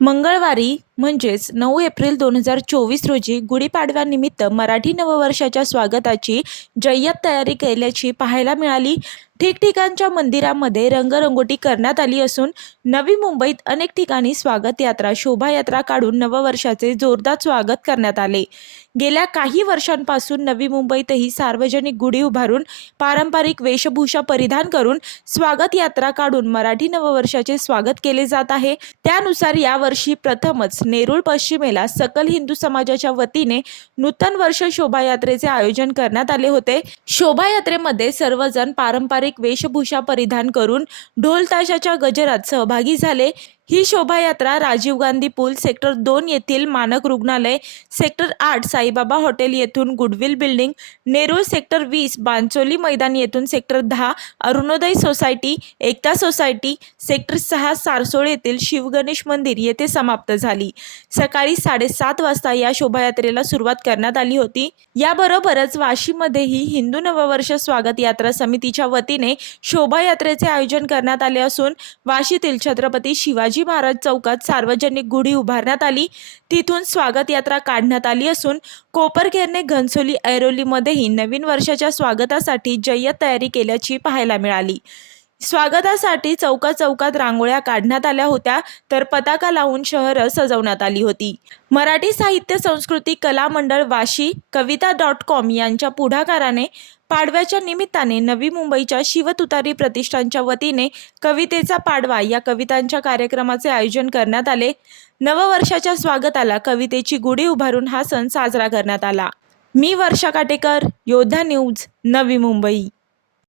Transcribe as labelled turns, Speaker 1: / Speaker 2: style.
Speaker 1: मंगळवारी म्हणजेच नऊ एप्रिल दोन हजार चोवीस रोजी गुढीपाडव्यानिमित्त मराठी नववर्षाच्या स्वागताची जय्यत तयारी केल्याची पाहायला मिळाली. ठिकठिकाणच्या मंदिरामध्ये रंगरंगोटी करण्यात आली असून नवी मुंबईत अनेक ठिकाणी स्वागत यात्रा शोभायात्रा काढून नववर्षाचे जोरदार स्वागत करण्यात आले. गेल्या काही वर्षांपासून नवी मुंबईतही सार्वजनिक गुढी उभारून पारंपरिक वेशभूषा परिधान करून स्वागत यात्रा काढून मराठी नववर्षाचे स्वागत केले जात आहे. त्यानुसार यावर्षी प्रथमच नेरूळ पश्चिमेला सकल हिंदू समाजाच्या वतीने नूतन वर्ष शोभायात्रेचे आयोजन करण्यात आले होते. शोभायात्रेमध्ये सर्वजण पारंपरिक वेशभूषा परिधान करून ढोल ताशाच्या गजरात सहभागी झाले. ही शोभायात्रा राजीव गांधी पूल सेक्टर दोन येथील मानक रुग्णालय सेक्टर आठ साईबाबा हॉटेल येथून गुडविल बिल्डिंग नेरूळ सेक्टर वीस बांचोली मैदान येथून सेक्टर दहा Arunoday society Ekta society sector सहा सारसोळ येथील शिवगणेश मंदिर येथे समाप्त झाली. सकाळी साडेसात वाजता या शोभायात्रेला सुरुवात करण्यात आली होती. याबरोबरच वाशीमध्येही हिंदू नववर्ष स्वागत यात्रा समितीच्या वतीने शोभायात्रेचे आयोजन करण्यात आले असून वाशीतील छत्रपती शिवाजी महाराज चौकात सार्वजनिक गुढी उभारण्यात आली. तिथून स्वागत यात्रा काढण्यात आली असून कोपरखेरने घनसोली ऐरोलीमध्येही नवीन वर्षाच्या स्वागतासाठी जय्यत तयारी केल्याची पाहायला मिळाली. स्वागतासाठी चौका चौकात रांगोळ्या काढण्यात आल्या होत्या तर पताका लावून शहरं सजवण्यात आली होती. मराठी साहित्य संस्कृती कला मंडळ वाशी कविता डॉट कॉम यांच्या पुढाकाराने पाडव्याच्या निमित्ताने नवी मुंबईच्या शिवतुतारी प्रतिष्ठानच्या वतीने कवितेचा पाडवा या कवितांच्या कार्यक्रमाचे आयोजन करण्यात आले. नववर्षाच्या स्वागताला कवितेची गुढी उभारून हा सण साजरा करण्यात आला. मी वर्षा काटेकर योद्धा न्यूज नवी मुंबई.